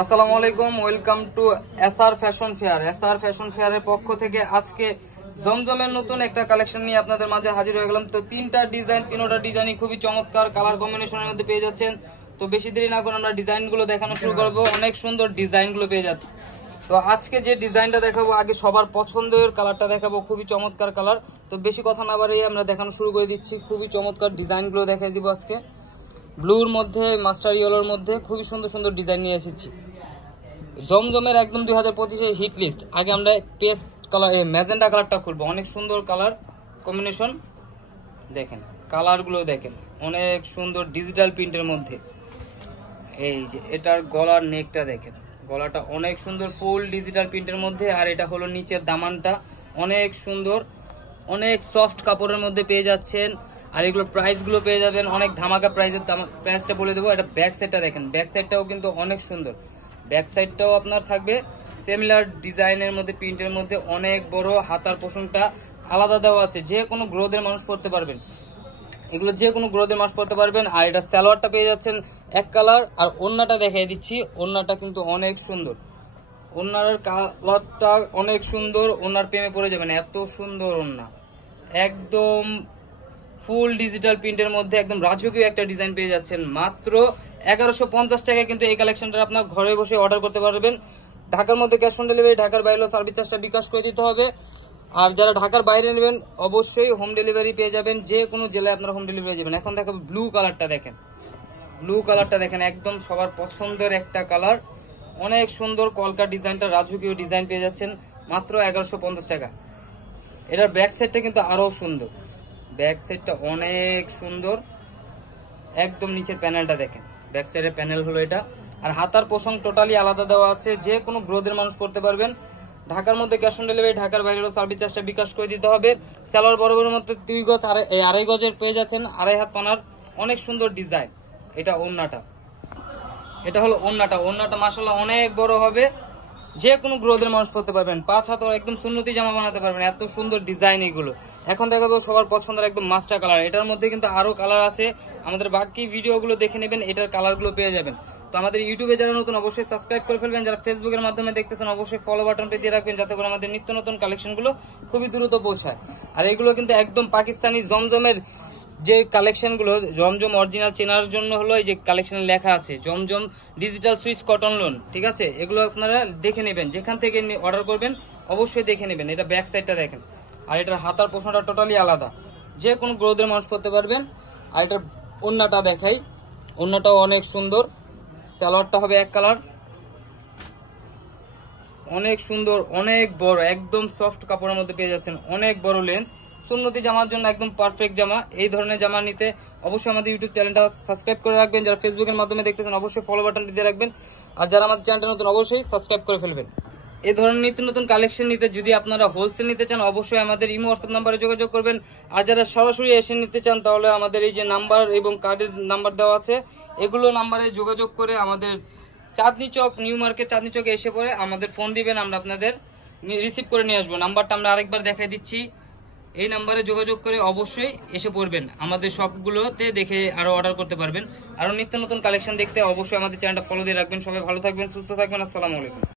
আসসালামু আলাইকুম, welcome to SR fashion fair. SR fashion ফেয়ারের পক্ষ থেকে আজকে জমজমের নতুন একটা কালেকশন নিয়ে আপনাদের মাঝে হাজির হয়ে গেলাম। তো তিনটা ডিজাইনই খুবই চমৎকার কালার কম্বিনেশনের মধ্যে পেয়ে যাচ্ছেন। তো বেশি দেরি না করে আমরা ডিজাইনগুলো দেখানো শুরু করবো। অনেক সুন্দর ডিজাইনগুলো পেয়ে যাচ্ছে। তো আজকে যে ডিজাইনটা দেখাবো, আগে সবার পছন্দের কালারটা দেখাবো, খুবই চমৎকার কালার। তো বেশি কথা না বাড়িয়ে আমরা দেখানো শুরু করে দিচ্ছি। খুবই চমৎকার ডিজাইনগুলো দেখাই দিব আজকে। ব্লুর মধ্যে, মাস্টার ইয়েলোর মধ্যে খুবই সুন্দর সুন্দর ডিজাইন নিয়ে এসেছি। জমজমের একদম 2025-এর হিট লিস্ট। আগে আমরা পেস্ট কালার, ম্যাজেন্ডা কালারটা খুলবো। অনেক সুন্দর কালার কম্বিনেশন, দেখেন কালারগুলো দেখেন, অনেক সুন্দর ডিজিটাল প্রিন্টের মধ্যে। এই যে এটার গলার নেকটা দেখেন, গলাটা অনেক সুন্দর ফুল ডিজিটাল প্রিন্টের মধ্যে। আর এটা হলো নিচের দামানটা, অনেক সুন্দর, অনেক সফট কাপড়ের মধ্যে পেয়ে যাচ্ছেন। আর এগুলো প্রাইস গুলো পেয়ে যাবেন অনেক ধামাকা প্রাইসের। প্রাইসটা বলে দেবো। এটা ব্যাক সাইডটা দেখেন, ব্যাক সাইডটাও কিন্তু অনেক সুন্দর। ব্যাক সাইডটাও আপনার থাকবে সিমিলার ডিজাইনের মধ্যে, প্রিন্টের মধ্যে, অনেক বড়। হাতার পোষণটা আলাদা দেওয়া আছে, যে কোনো গ্রোথের মানুষ পড়তে পারবেন। এগুলো যে কোনো গ্রোথের মানুষ পড়তে পারবেন। আর এটা সালোয়ারটা পেয়ে যাচ্ছেন এক কালার। আর ওড়নাটা দেখাই দিচ্ছি, ওড়নাটা কিন্তু অনেক সুন্দর। ওড়নার কালারটা অনেক সুন্দর, ওড়নার প্রেমে পড়ে যাবেন, এত সুন্দর ওড়না। একদম ফুল ডিজিটাল প্রিন্টের মধ্যে একদম রাজকীয় একটা ডিজাইন পেয়ে যাচ্ছেন মাত্র 1150 টাকায়। কিন্তু এই কালেকশনটা আপনার ঘরে বসে অর্ডার করতে পারবেন। ঢাকার মধ্যে ক্যাশ অন ডেলিভারি, ঢাকার বাইরে সার্ভিস চার্জটা বিকাশ করে দিতে হবে। আর যারা ঢাকার বাইরে নেবেন অবশ্যই হোম ডেলিভারি পেয়ে যাবেন, যে কোনো জেলায় আপনারা হোম ডেলিভারি যাবেন। এখন দেখাবো ব্লু কালারটা দেখেন, ব্লু কালারটা দেখেন, একদম সবার পছন্দের একটা কালার। অনেক সুন্দর কলকা ডিজাইনটা, রাজকীয় ডিজাইন পেয়ে যাচ্ছেন মাত্র 1150 টাকা। এটার ব্যাক সাইডটা কিন্তু আরো সুন্দর, ব্যাক সাইডটা অনেক সুন্দর। একদম নিচের প্যানেলটা দেখেন, ব্যাক সাইডের প্যানেল হলো এটা। আর হাতার পোষণ টোটালি আলাদা দেওয়া আছে, যে কোনো গ্রোথের মানুষ করতে পারবেন। ঢাকার মধ্যে ক্যাশ অন ডেলিভারি, ঢাকার বাইরে সার্ভিস চার্জটা বিকাশ করে দিতে হবে। সালোয়ার বরাবরের মধ্যে 2 গজ, আড়াই গজের পেয়ে যাচ্ছেন, আড়াই হাত পানার, অনেক সুন্দর ডিজাইন। এটা ওড়নাটা, এটা হলো ওড়নাটা। ওড়নাটা মাশাআল্লাহ অনেক বড় হবে, যে কোনো গ্রোথের মানুষ পড়তে পারবেন। 5 হাত একদম সুন্নতি জামা বানাতে পারবেন, এত সুন্দর ডিজাইন এগুলো। এখন দেখাবো সবার পছন্দের একদম মাস্টার কালার। এটার মধ্যে কিন্তু আরো কালার আছে, আমাদের বাকি ভিডিওগুলো দেখে নেবেন, এটার কালারগুলো পেয়ে যাবেন। তো আমাদের ইউটিউবে যারা নতুন অবশ্যই সাবস্ক্রাইব করে ফেলবেন, যারা ফেসবুকের মাধ্যমে দেখতেছেন অবশ্যই ফলো বাটনটা দিয়ে রাখবেন, যাতে করে আমাদের নিত্য নতুন কালেকশনগুলো খুবই দ্রুত পৌঁছায়। আর এগুলো কিন্তু একদম পাকিস্তানি জমজমের যে কালেকশনগুলো, জমজম অরিজিনাল চেনার জন্য হলো এই যে কালেকশনে লেখা আছে জমজম ডিজিটাল সুইচ কটন লোন, ঠিক আছে? এগুলো আপনারা দেখে নেবেন, যেখান থেকে অর্ডার করবেন অবশ্যই দেখে নেবেন। এটা ব্যাক সাইডটা দেখেন, আর এটার হাতার পোষণটা টোটালি আলাদা, যে কোনো গ্রোথের মানুষ করতে পারবেন। আর এটার ওড়নাটা দেখাই, ওড়নাটাও অনেক সুন্দর। সালোয়ারটা হবে এক কালার, অনেক সুন্দর, অনেক বড়, একদম সফট কাপড়ের মধ্যে পেয়ে যাচ্ছেন, অনেক বড় লেন্থ। সুন্নতি জামার জন্য একদম পারফেক্ট জামা। এই ধরনের জামা নিতে অবশ্যই আমাদের ইউটিউব চ্যানেলটা সাবস্ক্রাইব করে রাখবেন। যারা ফেসবুকের মাধ্যমে দেখতেছেন অবশ্যই ফলো বাটনটি দিয়ে রাখবেন। আর যারা আমাদের চ্যানেলটা নতুন অবশ্যই সাবস্ক্রাইব করে ফেলবেন। এই ধরনের নিত্য নতুন কালেকশন নিতে যদি আপনারা হোলসেল নিতে চান অবশ্যই আমাদের ইমো হোয়াটসঅ্যাপ নাম্বারে যোগাযোগ করবেন। আর যারা সরাসরি এসে নিতে চান তাহলে আমাদের এই যে নাম্বার এবং কার্ডের নাম্বার দেওয়া আছে, এগুলো নাম্বারে যোগাযোগ করে আমাদের চাঁদনি চক, নিউ মার্কেট চাঁদনি চকে এসে পরে আমাদের ফোন দিবেন, আমরা আপনাদের রিসিভ করে নিয়ে আসবো। নাম্বারটা আমরা আরেকবার দেখাই দিচ্ছি, এই নাম্বারে যোগাযোগ করে অবশ্যই এসে পড়বেন। আমাদের সবগুলোতে দেখে আরো অর্ডার করতে পারবেন। আরো নিত্য নতুন কালেকশন দেখতে অবশ্যই আমাদের চ্যানেলটা ফলো দিয়ে রাখবেন। সবাই ভালো থাকবেন, সুস্থ থাকবেন। আসসালামু আলাইকুম।